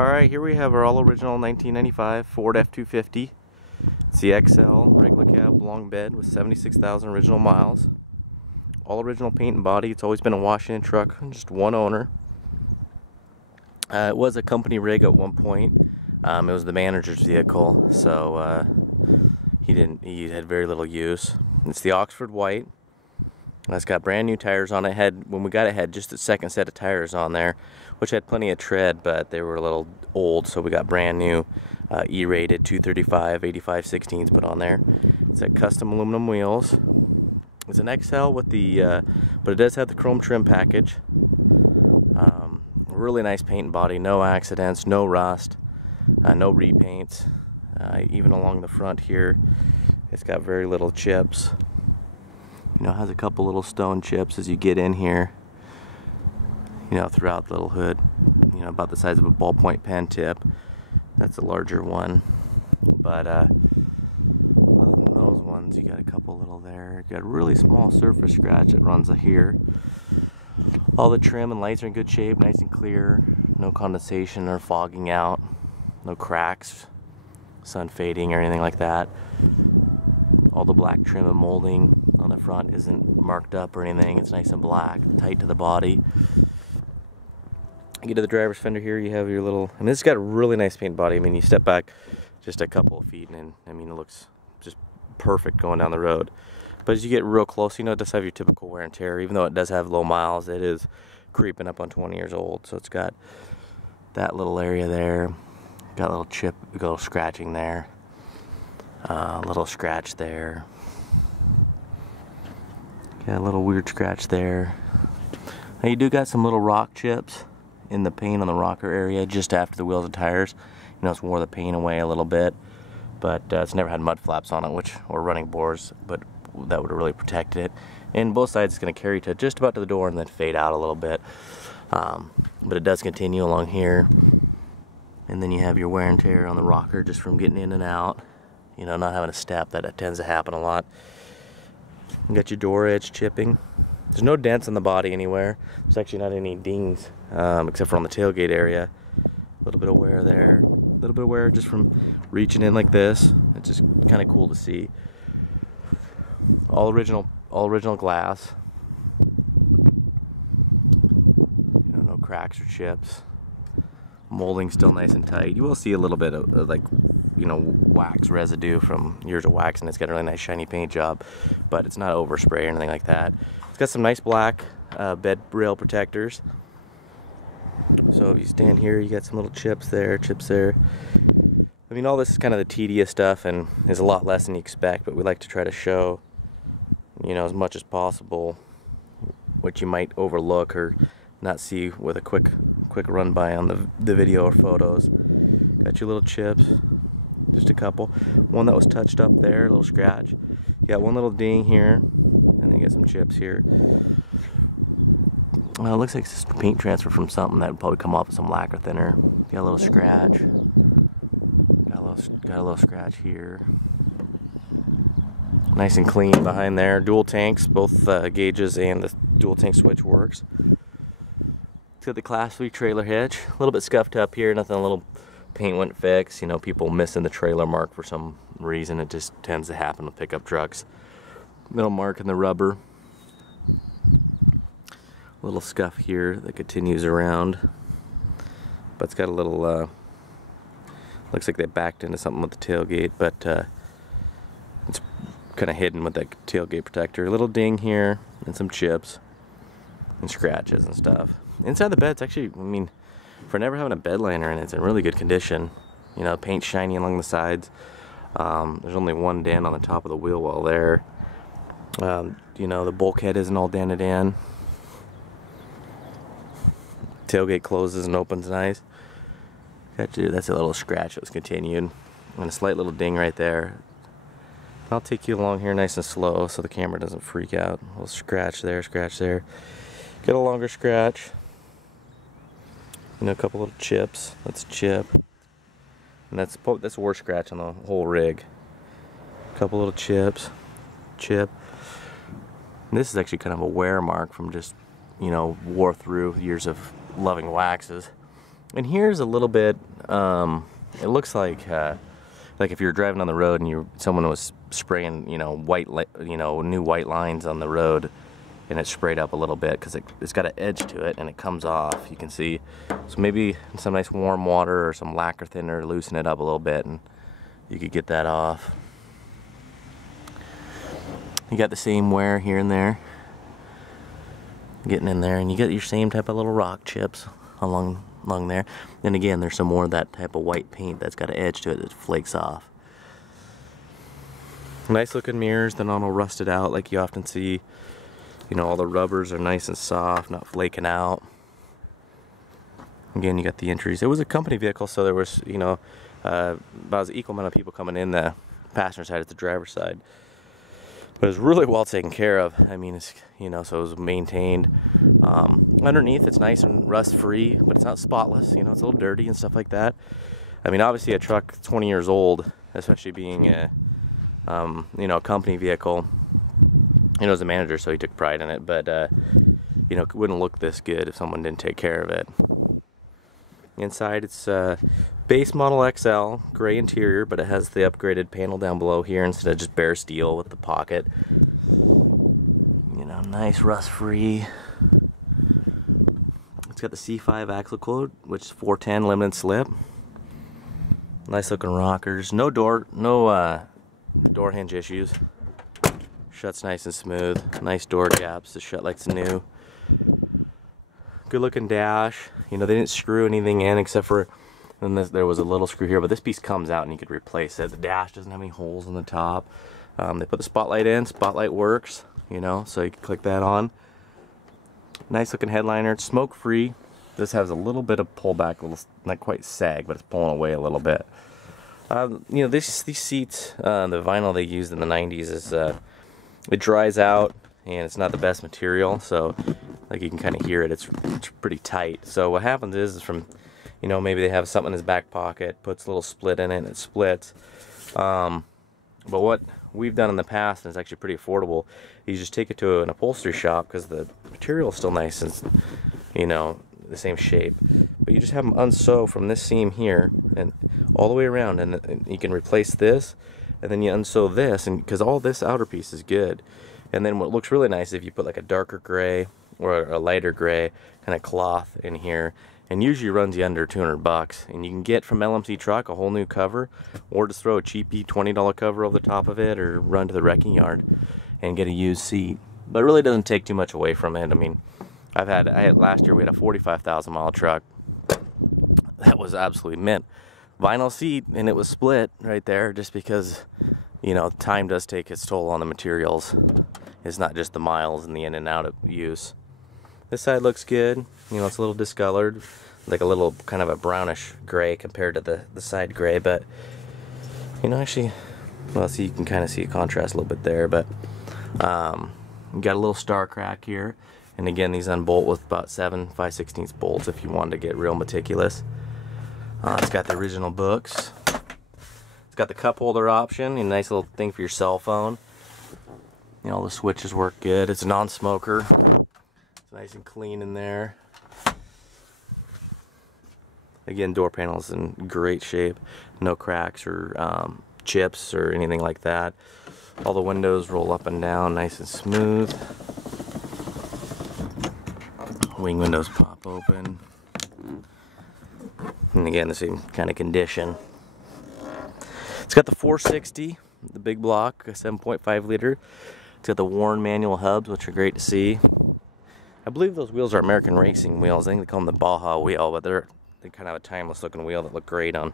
Alright, here we have our all original 1995 Ford F-250. It's the XL, regular cab, long bed with 76,000 original miles. All original paint and body. It's always been a Washington truck, just one owner. It was a company rig at one point. It was the manager's vehicle, so he had very little use. It's the Oxford white. It's got brand new tires on it. When we got it, had just the second set of tires on there, which had plenty of tread, but they were a little old, so we got brand new E-rated 235 85/16s put on there. It's got custom aluminum wheels. It's an XL with the, but it does have the chrome trim package. Really nice paint and body, no accidents, no rust, no repaints. Even along the front here, it's got very little chips. You know, it has a couple little stone chips as you get in here, you know, throughout the little hood, you know, about the size of a ballpoint pen tip. That's a larger one, but other than those ones, you got a couple little there. You got a really small surface scratch that runs here. All the trim and lights are in good shape, nice and clear, no condensation or fogging out, no cracks, sun fading or anything like that. All the black trim and molding on the front isn't marked up or anything. It's nice and black, tight to the body. You get to the driver's fender here, you have your little, I mean, it's got a really nice paint body. I mean, you step back just a couple of feet and I mean, it looks just perfect going down the road. But as you get real close, you know, it does have your typical wear and tear. Even though it does have low miles, it is creeping up on 20 years old. So it's got that little area there, got a little chip, a little scratching there. A little scratch there. Got a little weird scratch there. Now you do got some little rock chips in the paint on the rocker area just after the wheels and tires. You know, it's wore the paint away a little bit, but it's never had mud flaps on it, or running boards, but that would have really protected it. And both sides, it's going to carry to just about to the door and then fade out a little bit. But it does continue along here. And then you have your wear and tear on the rocker just from getting in and out. You know, not having a step, that tends to happen a lot. You got your door edge chipping. There's no dents in the body anywhere. There's actually not any dings, except for on the tailgate area. A little bit of wear there. A little bit of wear just from reaching in like this. It's just kind of cool to see. All original glass. You know, no cracks or chips. Molding still nice and tight. You will see a little bit of like, you know, wax residue from years of wax, and it's got a really nice shiny paint job, but it's not overspray or anything like that. It's got some nice black bed rail protectors. So if you stand here, you got some little chips there, chips there. I mean, all this is kind of the tedious stuff and is a lot less than you expect, but we like to try to show, you know, as much as possible what you might overlook or not see with a quick run by on the video or photos. Got your little chips, just a couple. One that was touched up there, a little scratch. You got one little ding here, and then you got some chips here. Well, it looks like it's just paint transfer from something that would probably come off with some lacquer thinner. Got a little scratch. Got a little scratch here. Nice and clean behind there. Dual tanks, both gauges and the dual tank switch works. It's got the Class 3 trailer hitch. A little bit scuffed up here, nothing, a little paint went fix. You know, people missing the trailer mark for some reason. It just tends to happen with pickup trucks. Little mark in the rubber. A little scuff here that continues around. But it's got a little, looks like they backed into something with the tailgate, but it's kind of hidden with that tailgate protector. A little ding here and some chips and scratches and stuff. Inside the bed's actually, I mean, for never having a bed liner in it, it's in really good condition. You know, paint shiny along the sides. There's only one dent on the top of the wheel well there. You know, the bulkhead isn't all dented in. Tailgate closes and opens nice. That's a little scratch that was continued. And a slight little ding right there. I'll take you along here nice and slow so the camera doesn't freak out. A little scratch there, scratch there. Get a longer scratch. You know, a couple little chips. That's a chip. And that's the worst scratch on the whole rig. A couple little chips. Chip. And this is actually kind of a wear mark from just, you know, wore through years of loving waxes. And here's a little bit, it looks like if you're driving on the road and someone was spraying, you know, new white lines on the road, and it sprayed up a little bit because it's got an edge to it and it comes off. You can see, so maybe some nice warm water or some lacquer thinner, loosen it up a little bit, and you could get that off. You got the same wear here and there, getting in there, and you get your same type of little rock chips along there. And again, there's some more of that type of white paint that's got an edge to it that flakes off. Nice looking mirrors, they're not all rusted out like you often see. You know, all the rubbers are nice and soft, not flaking out. Again, you got the entries. It was a company vehicle, so there was, you know, about as equal amount of people coming in the passenger side as the driver's side. But it was really well taken care of. I mean, it's, you know, so it was maintained. Underneath, it's nice and rust-free, but it's not spotless. You know, it's a little dirty and stuff like that. I mean, obviously, a truck 20 years old, especially being a, you know, a company vehicle. You know, as a manager, so he took pride in it, but you know, it wouldn't look this good if someone didn't take care of it. Inside, it's base model XL, gray interior, but it has the upgraded panel down below here instead of just bare steel with the pocket. You know, nice rust-free. It's got the C5 axle code, which is 410 limited slip. Nice looking rockers. No door hinge issues. Shuts nice and smooth. Nice door gaps to shut like it's new. Good looking dash. You know, they didn't screw anything in except for, and there was a little screw here, but this piece comes out and you could replace it. The dash doesn't have any holes in the top. They put the spotlight in. Spotlight works, you know, so you can click that on. Nice looking headliner. It's smoke free. This has a little bit of pullback, not quite sag, but it's pulling away a little bit. You know, these seats, the vinyl they used in the 90s is, it dries out and it's not the best material, so like you can kind of hear it, it's pretty tight. So what happens is from, you know, maybe they have something in his back pocket, puts a little split in it and it splits. But what we've done in the past, and it's actually pretty affordable, you just take it to an upholstery shop because the material is still nice and, you know, the same shape. But you just have them unsew from this seam here and all the way around, and you can replace this. And then you unsew this, and because all this outer piece is good. And then what looks really nice is if you put like a darker gray or a lighter gray kind of cloth in here, and usually runs you under 200 bucks. And you can get from LMC Truck a whole new cover, or just throw a cheapy $20 cover over the top of it, or run to the wrecking yard and get a used seat. But it really doesn't take too much away from it. I mean, last year we had a 45,000 mile truck that was absolutely mint. Vinyl seat, and it was split right there just because, you know, time does take its toll on the materials. It's not just the miles and the in and out of use. This side looks good. You know, it's a little discolored, like a little kind of a brownish gray compared to the side gray, but, you know, actually, well, see, you can kind of see a contrast a little bit there, but you got a little star crack here. And again, these unbolt with about 7 5/16 bolts if you wanted to get real meticulous. It's got the original books. It's got the cup holder option, a nice little thing for your cell phone. You know, all the switches work good. It's a non-smoker. It's nice and clean in there. Again, door panels in great shape. No cracks or chips or anything like that. All the windows roll up and down nice and smooth. Wing windows pop open. And again, the same kind of condition. It's got the 460, the big block, a 7.5 liter. It's got the worn manual hubs, which are great to see. I believe those wheels are American Racing wheels. I think they call them the Baja wheel, but they're kind of a timeless looking wheel that look great on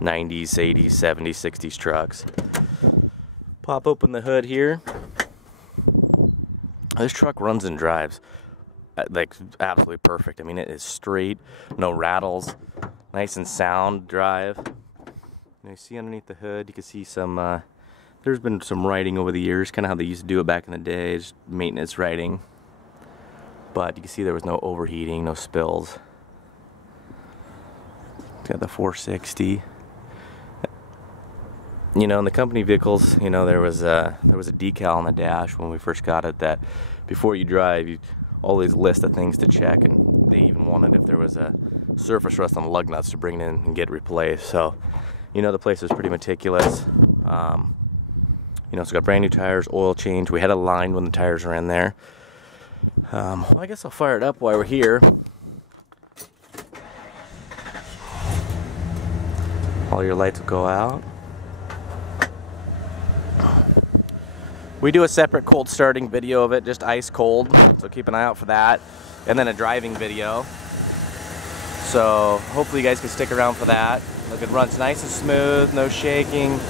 90s, 80s, 70s, 60s trucks. Pop open the hood here. This truck runs and drives like absolutely perfect. I mean, it is straight, no rattles, nice and sound drive. You see underneath the hood, you can see some, there's been some writing over the years, kind of how they used to do it back in the day, just maintenance writing. But you can see there was no overheating, no spills. Got the 460. You know, in the company vehicles, you know, there was a decal on the dash when we first got it that before you drive, you all these lists of things to check, and they even wanted if there was a surface rust on the lug nuts to bring it in and get replaced. So, you know, the place was pretty meticulous. You know, it's got brand new tires, oil change. We had a line when the tires were in there. Well, I guess I'll fire it up while we're here. All your lights will go out. We do a separate cold starting video of it, just ice cold, so keep an eye out for that. And then a driving video. So hopefully you guys can stick around for that. Look, it runs nice and smooth, no shaking,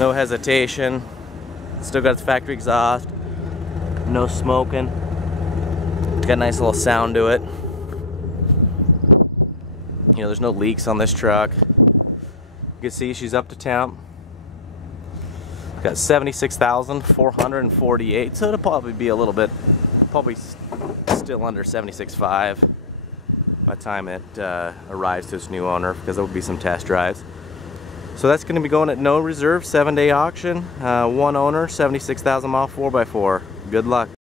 no hesitation. Still got its factory exhaust, no smoking. Got a nice little sound to it. You know, there's no leaks on this truck. You can see she's up to temp. Got 76,448, so it'll probably be a little bit, probably still under 76.5 by the time it arrives to its new owner, because there will be some test drives. So that's going to be going at no reserve, 7-day auction, one owner, 76,000 mile 4x4. Good luck.